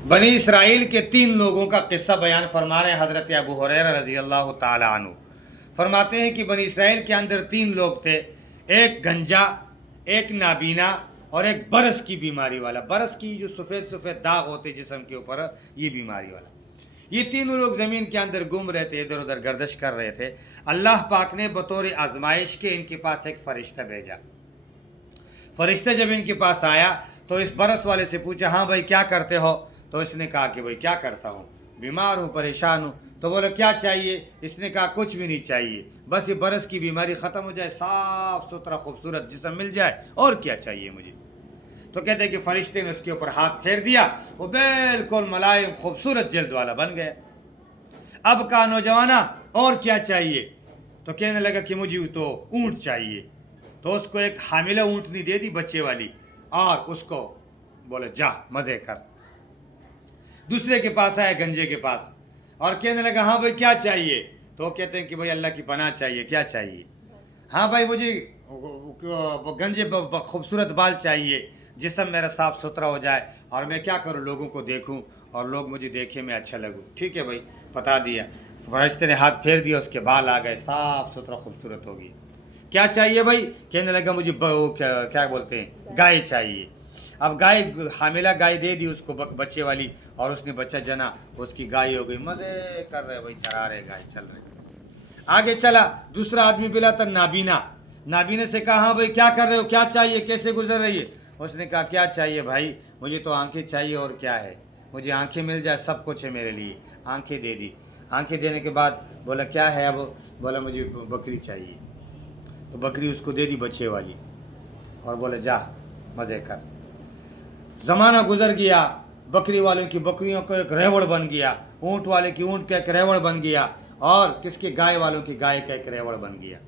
बनी इसराइल के 3 लोगों का किस्सा बयान फरमा रहे हैं हज़रत अबू हुरैरा रज़ी अल्लाह ताला अन्हु। फरमाते हैं कि बनी इसराइल के अंदर 3 लोग थे, एक गंजा, एक नाबीना और एक बरस की बीमारी वाला। बरस की जो सफ़ेद सफ़ेद दाग होते जिस्म के ऊपर, ये बीमारी वाला। ये 3 लोग ज़मीन के अंदर घूम रहे थे, इधर उधर गर्दिश कर रहे थे। अल्लाह पाक ने बतौर आजमाइश के इनके पास एक फ़रिश्ता भेजा। फ़रिश्ता जब इनके पास आया तो इस बरस वाले से पूछा, हाँ भाई क्या करते हो? तो इसने कहा कि भाई क्या करता हूँ, बीमार हूँ, परेशान हूँ। तो बोला क्या चाहिए? इसने कहा कुछ भी नहीं चाहिए, बस ये बरस की बीमारी ख़त्म हो जाए, साफ़ सुथरा खूबसूरत जिस्म मिल जाए, और क्या चाहिए मुझे। तो कहते हैं कि फरिश्ते ने उसके ऊपर हाथ फेर दिया, वो बिल्कुल मुलायम खूबसूरत जल्द वाला बन गया। अब कहा नौजवाना और क्या चाहिए? तो कहने लगा कि मुझे तो ऊँट चाहिए। तो उसको एक हामिला ऊँटनी दे दी, बच्चे वाली, और उसको बोले जा मज़े कर। दूसरे के पास आया, गंजे के पास, और कहने लगा हाँ भाई क्या चाहिए? तो कहते हैं कि भाई अल्लाह की पनाह चाहिए। क्या चाहिए? हाँ भाई मुझे गंजे खूबसूरत बाल चाहिए, जिस्म मेरा साफ़ सुथरा हो जाए, और मैं क्या करूँ, लोगों को देखूँ और लोग मुझे देखे मैं अच्छा लगूँ। ठीक है भाई, बता दिया। फरिश्ते ने हाथ फेर दिया, उसके बाल आ गए, साफ़ सुथरा खूबसूरत हो गई। क्या चाहिए भाई? कहने लगा मुझे क्या बोलते हैं, गाय चाहिए। अब गाय, हामिला गाय दे दी उसको, बच्चे वाली, और उसने बच्चा जना, उसकी गाय हो गई। मज़े कर रहे भाई, चरा रहे गाय, चल रहे। आगे चला, दूसरा आदमी मिला था, नाबीना। नाबीने से कहा हाँ भाई क्या कर रहे हो, क्या चाहिए, कैसे गुजर रही है? उसने कहा क्या चाहिए भाई, मुझे तो आंखें चाहिए, और क्या है, मुझे आंखें मिल जाए सब कुछ है मेरे लिए। आंखें दे दी। आंखें देने के बाद बोला क्या है? अब बोला मुझे बकरी चाहिए। तो बकरी उसको दे दी, बच्चे वाली, और बोले जा मज़े कर। ज़माना गुजर गया, बकरी वालों की बकरियों को एक रेवड़ बन गया, ऊँट वाले की ऊँट का एक रेवड़ बन गया, और किसके, गाय वालों की गाय का एक रेवड़ बन गया।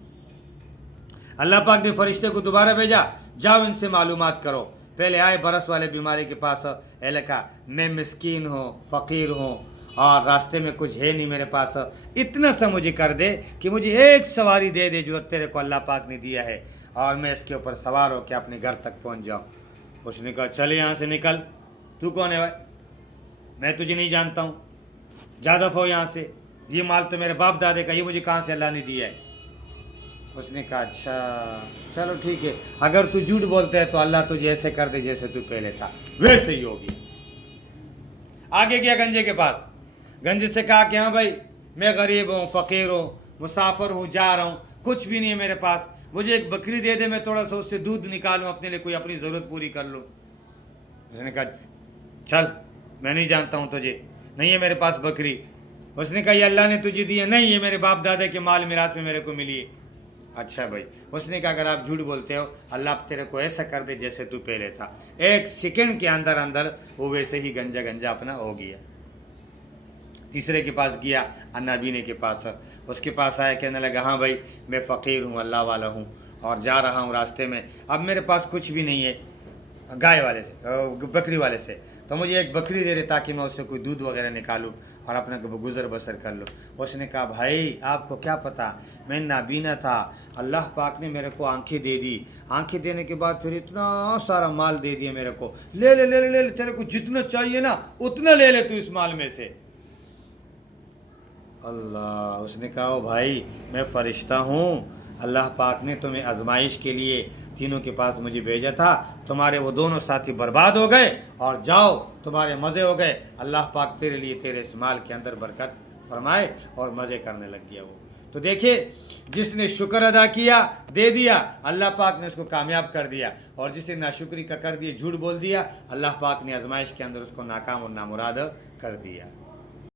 अल्लाह पाक ने फरिश्ते को दोबारा भेजा, जाओ इनसे मालूमात करो। पहले आए बरस वाले बीमारी के पास, लगा मैं मिस्कीन हूँ, फ़कीर हूँ, और रास्ते में कुछ है नहीं मेरे पास, इतना सा मुझे कर दे कि मुझे एक सवारी दे दे जो तेरे को अल्लाह पाक ने दिया है, और मैं इसके ऊपर सवार होकर अपने घर तक पहुँच जाऊँ। उसने कहा चल यहाँ से निकल, तू कौन है भाई? मैं तुझे नहीं जानता हूँ, ज़्यादा हो यहाँ से, ये माल तो मेरे बाप दादे का, ये मुझे कहाँ से अल्लाह ने दिया है। उसने कहा अच्छा चलो ठीक है, अगर तू झूठ बोलता है तो अल्लाह तुझे ऐसे कर दे जैसे तू पहले था, वैसे ही होगी। आगे गया गंजे के पास। गंजे से कहा कि हाँ भाई मैं गरीब हूँ, फ़कीर हूँ, मुसाफिर हूँ, जा रहा हूँ, कुछ भी नहीं है मेरे पास, मुझे एक बकरी दे दे, मैं थोड़ा सा उससे दूध निकालूँ, अपने लिए कोई अपनी ज़रूरत पूरी कर लूँ। उसने कहा चल मैं नहीं जानता हूँ तुझे, नहीं है मेरे पास बकरी। उसने कहा ये अल्लाह ने तुझे दी है? नहीं, ये मेरे बाप दादा के माल मिरास में मेरे को मिली है। अच्छा भाई। उसने कहा अगर आप झूठ बोलते हो, अल्लाह तेरे को ऐसा कर दे जैसे तू पहले था। एक सेकंड के अंदर अंदर वो वैसे ही गंजा गंजा अपना हो गया। तीसरे के पास गया, अन्नाबीने के पास, उसके पास आया, कहने लगा हाँ भाई मैं फ़कीर हूँ, अल्लाह वाला हूँ, और जा रहा हूँ रास्ते में, अब मेरे पास कुछ भी नहीं है, गाय वाले से, बकरी वाले से, तो मुझे एक बकरी दे दे ताकि मैं उससे कोई दूध वगैरह निकालूं और अपना गुजर बसर कर लूँ। उसने कहा भाई आपको क्या पता, मैं नाबीना था, अल्लाह पाक ने मेरे को आंखें दे दी, आंखें देने के बाद फिर इतना सारा माल दे दिया मेरे को, ले ले ले ले ले, तेरे को जितना चाहिए ना उतना ले ले तू इस माल में से। अल्लाह। उसने कहा ओ भाई मैं फ़रिश्ता हूँ, अल्लाह पाक ने तुम्हें आजमाइश के लिए तीनों के पास मुझे भेजा था, तुम्हारे वो दोनों साथी बर्बाद हो गए, और जाओ तुम्हारे मज़े हो गए, अल्लाह पाक तेरे लिए तेरे इस माल के अंदर बरकत फरमाए, और मज़े करने लग गया वो। तो देखिए जिसने शुक्र अदा किया, दे दिया, अल्लाह पाक ने उसको कामयाब कर दिया, और जिसने नाशुक्री का कर दिया, झूठ बोल दिया, अल्लाह पाक ने आजमाइश के अंदर उसको नाकाम और नामुराद कर दिया।